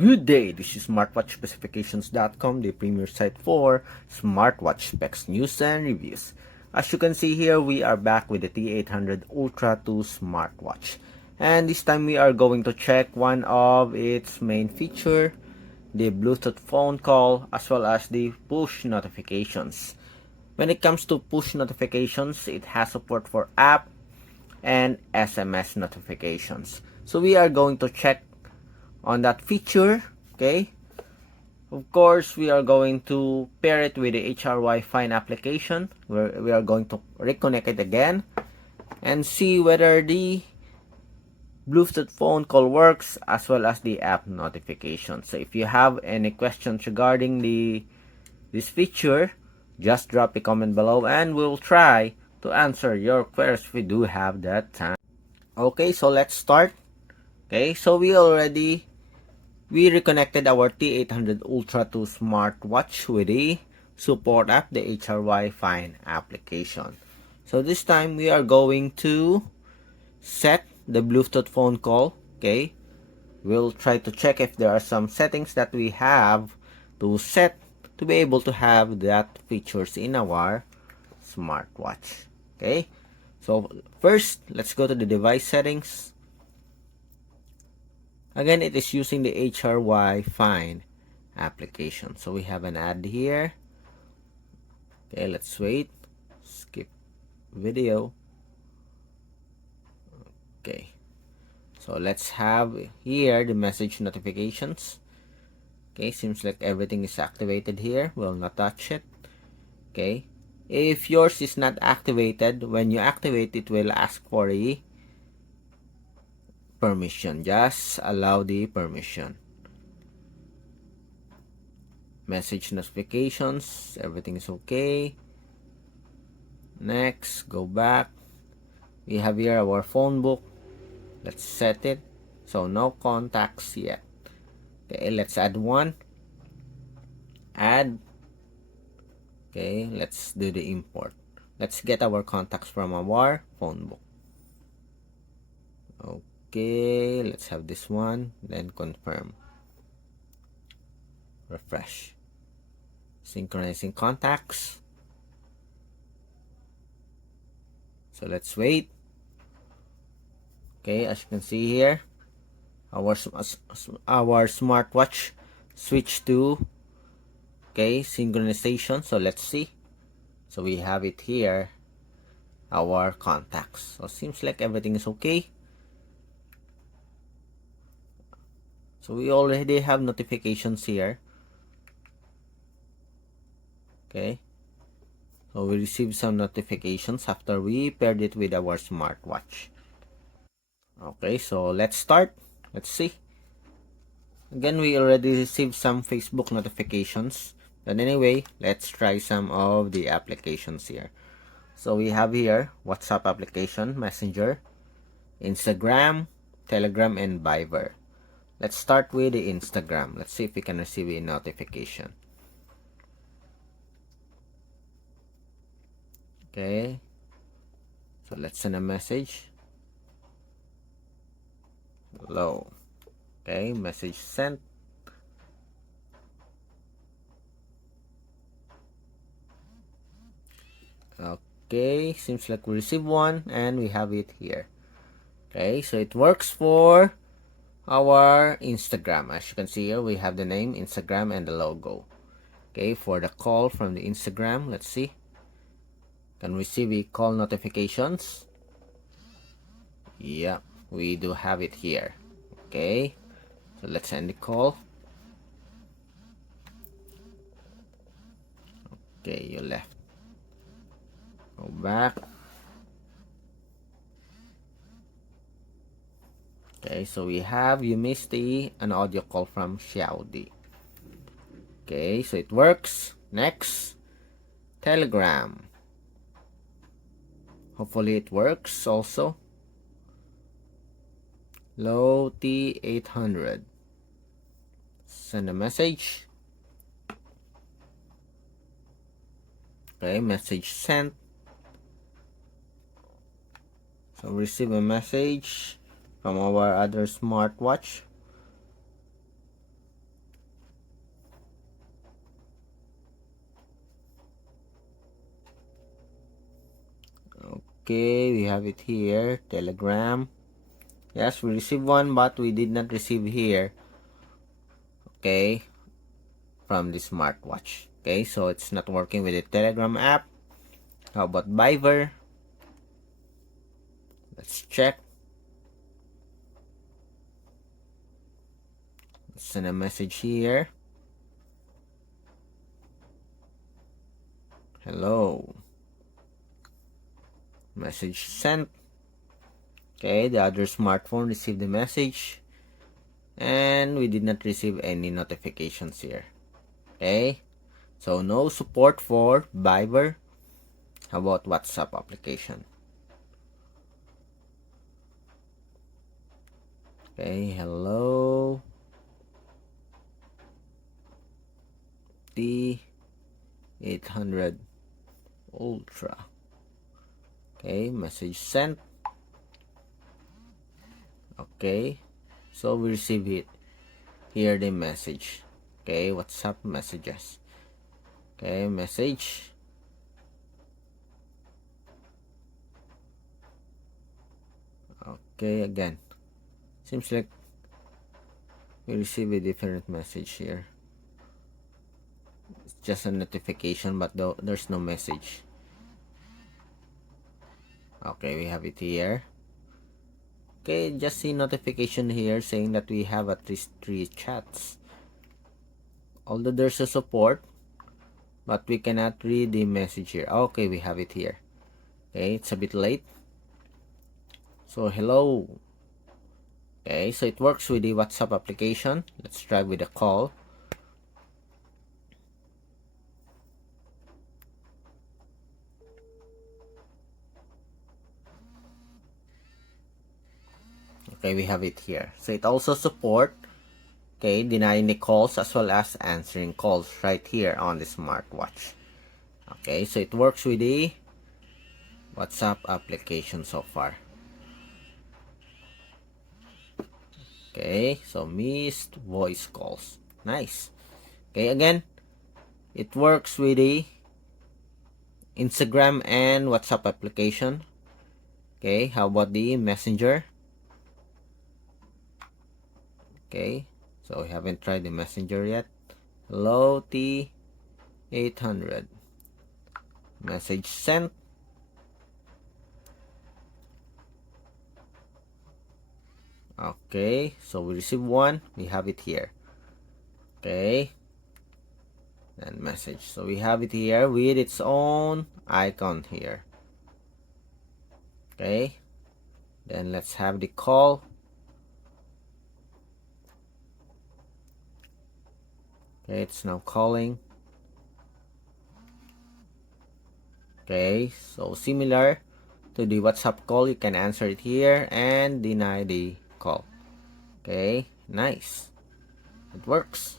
Good day, this is smartwatchspecifications.com, the premier site for smartwatch specs, news, and reviews. As you can see here, we are back with the T800 Ultra 2 smartwatch. And this time we are going to check one of its main feature, the Bluetooth phone call, as well as the push notifications. When it comes to push notifications, it has support for app and SMS notifications. So we are going to check on that feature. Okay, of course we are going to pair it with the HRY Fine application, where we are going to reconnect it again and see whether the Bluetooth phone call works, as well as the app notification. So if you have any questions regarding this feature, just drop a comment below and we'll try to answer your queries if we do have that time. Okay, so let's start. Okay, so we reconnected our T800 Ultra 2 smartwatch with the support app, the HRY Fine application. So this time we are going to set the Bluetooth phone call. Okay, we'll try to check if there are some settings that we have to set to be able to have that features in our smartwatch. Okay, so first let's go to the device settings. Again, it is using the HRY Fine application. So we have an ad here. Okay, let's wait. Skip video. Okay. So let's have here the message notifications. Okay, seems like everything is activated here. We'll not touch it. Okay. If yours is not activated, when you activate it, will ask for a permission. Just allow the permission. Message notifications, everything is okay. Next, go back. We have here our phone book. Let's set it. So no contacts yet. Okay, let's add one. Add. Okay, let's do the import. Let's get our contacts from our phone book. Okay, let's have this one, then confirm. Refresh. Synchronizing contacts. So let's wait. Okay, as you can see here, our smartwatch switched to synchronization. So let's see. So we have it here, our contacts. So seems like everything is okay. So we already have notifications here. Okay, so we received some notifications after we paired it with our smartwatch. Okay, so let's start. Let's see. Again, we already received some Facebook notifications. But anyway, let's try some of the applications here. So we have here WhatsApp application, Messenger, Instagram, Telegram, and Viber. Let's start with the Instagram. Let's see if we can receive a notification. Okay, so let's send a message. Hello. Okay, message sent. Okay, seems like we received one and we have it here. Okay, so it works for our Instagram. As you can see here, we have the name Instagram and the logo. Okay, for the call from the Instagram, let's see. Can receive a call notifications. Yeah, we do have it here. Okay, so let's end the call. Okay, you left. Go back. Okay, so we have you missed an audio call from Xiaodi. Okay, so it works. Next, Telegram. Hopefully it works also. Low T800. Send a message. Okay, message sent. So receive a message from our other smartwatch. Okay, we have it here. Telegram. Yes, we received one, but we did not receive here. Okay, from the smartwatch. Okay, so it's not working with the Telegram app. How about Viber? Let's check. Let's send a message here. Hello. Message sent. Okay, the other smartphone received the message, and we did not receive any notifications here. Okay, so no support for Viber. How about WhatsApp application? Okay, hello. T800 Ultra. Okay, message sent. Okay, so we receive it. Here the message. Okay, WhatsApp messages. Okay, message. Okay, again. Seems like we receive a different message here. It's just a notification, but there's no message. Okay, we have it here. Okay, just see notification here saying that we have at least 3 chats. Although there's a support, but we cannot read the message here. Okay, we have it here. Okay, it's a bit late. So, hello. Okay, so it works with the WhatsApp application. Let's try with a call. Okay, we have it here. So it also support, okay, denying the calls as well as answering calls right here on the smartwatch. Okay, so it works with the WhatsApp application so far. Okay, so missed voice calls. Nice. Okay, again, it works with the Instagram and WhatsApp application. Okay, how about the Messenger? Okay, so we haven't tried the Messenger yet. Hello, T800. Message sent. Okay, so we received one. We have it here. Okay, and message. So we have it here with its own icon here. Okay, then let's have the call. Okay, it's now calling. Okay, so similar to the WhatsApp call, you can answer it here and deny the call. Okay, nice. It works.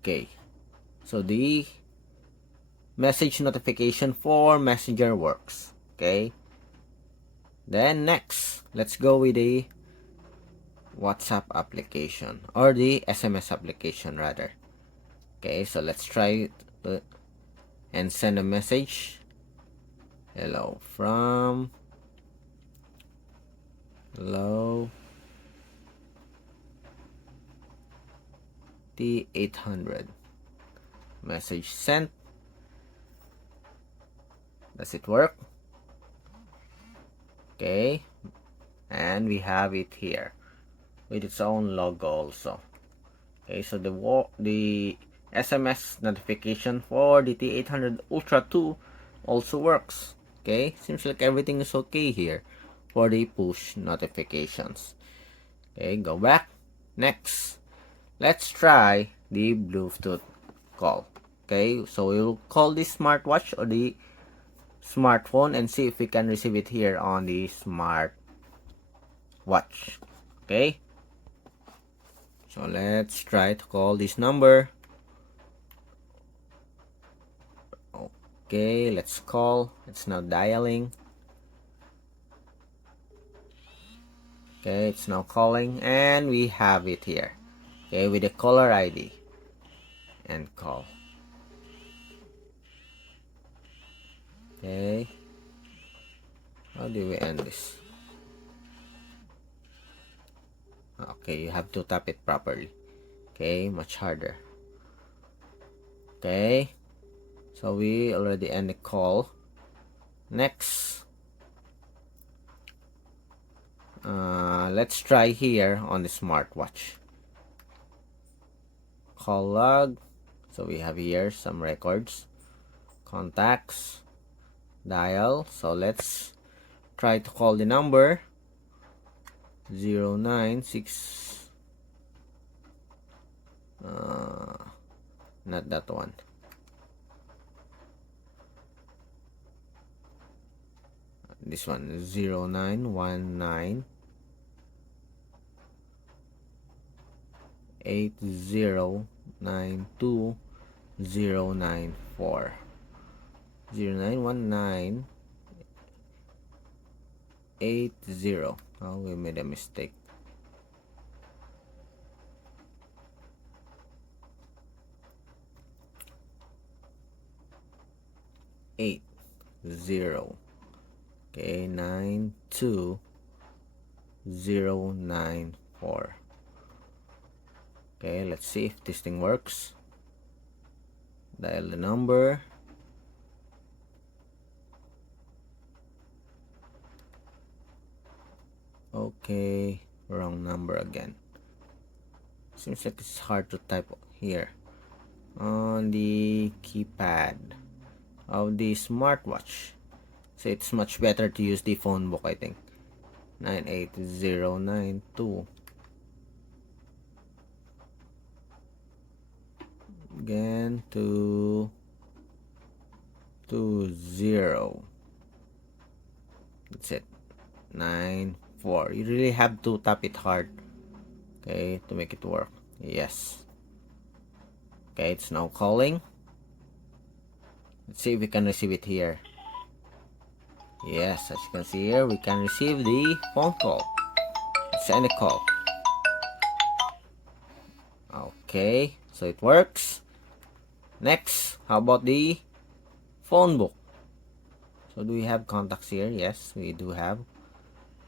Okay, so the message notification for Messenger works. Okay, then next, let's go with the WhatsApp application or the SMS application rather. Okay, so let's try it and send a message. Hello from T800. Message sent. Does it work? Okay, and we have it here with its own logo also. Okay, so the SMS notification for the T800 Ultra 2 also works. Okay, seems like everything is okay here for the push notifications. Okay, go back. Next, let's try the Bluetooth call. Okay, so we will call the smartwatch or the smartphone and see if we can receive it here on the smartwatch. Okay, so let's try to call this number. Okay, let's call. It's now dialing. Okay, it's now calling and we have it here. Okay, with the caller ID and call. Okay, How do we end this? Okay, you have to tap it properly. Okay, much harder. Okay, so we already end the call. Next, let's try here on the smartwatch. Call log. So we have here some records, contacts, dial. So let's try to call the number 096. Not that one. This one, 0919 8092094. 0919 80. Oh, we made a mistake. Eight zero. Okay, 92094. Okay, let's see if this thing works. Dial the number. Okay, wrong number again. Seems like it's hard to type here on the keypad of the smartwatch. So it's much better to use the phone book, I think. 98092. Again, 220. That's it. 94. You really have to tap it hard, okay, to make it work. Yes. Okay, it's now calling. Let's see if we can receive it here. Yes, as you can see here, we can receive the phone call. Let's send a call. Okay, so it works. Next, how about the phone book? So do we have contacts here? Yes, we do have.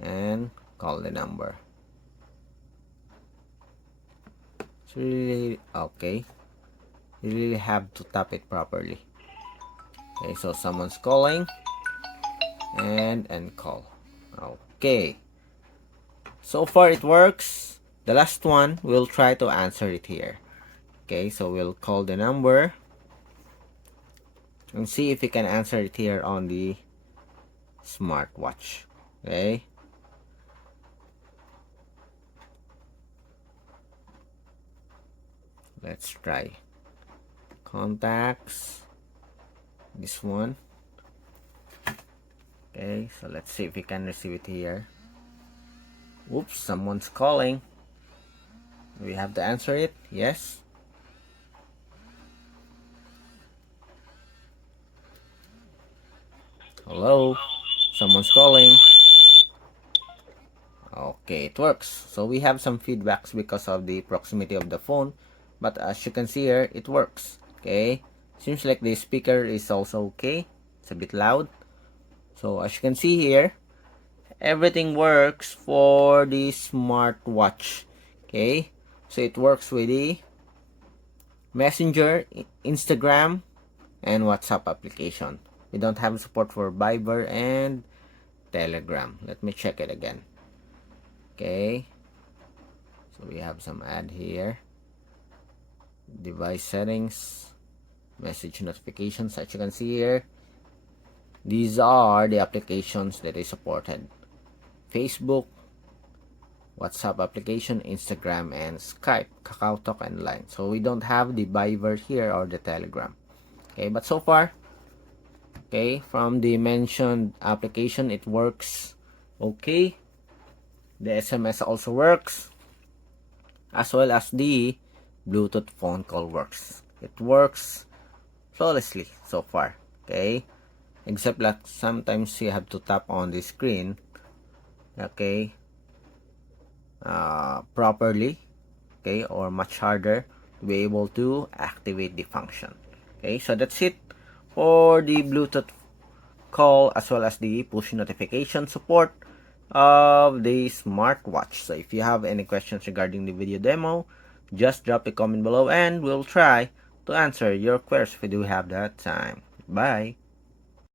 And call the number. It's really okay. You really have to tap it properly. Okay, so someone's calling and call. Okay, so far it works. The last one, we'll try to answer it here. Okay, so we'll call the number and see if we can answer it here on the smartwatch. Okay, let's try. Contacts, this one. Okay, so let's see if we can receive it here. Oops, someone's calling. We have to answer it. Yes. Hello, someone's calling. Okay, it works. So we have some feedbacks because of the proximity of the phone, but as you can see here, it works. Okay, seems like the speaker is also okay. It's a bit loud. So as you can see here, everything works for the smartwatch. Okay, so it works with the Messenger, Instagram, and WhatsApp application. We don't have support for Viber and Telegram. Let me check it again. Okay, so we have some ad here. Device settings, message notifications. As you can see here, these are the applications that is supported: Facebook, WhatsApp application, Instagram, and Skype, KakaoTalk, and Line. So we don't have the Viber here or the Telegram. Okay, but so far, okay, from the mentioned application, it works okay. The SMS also works, as well as the Bluetooth phone call works. It works flawlessly so far. Okay, except like sometimes you have to tap on the screen, okay, properly, okay, or much harder to be able to activate the function. Okay, so that's it for the Bluetooth call, as well as the push notification support of the smartwatch. So if you have any questions regarding the video demo, just drop a comment below and we'll try to answer your queries if we do have that time. Bye!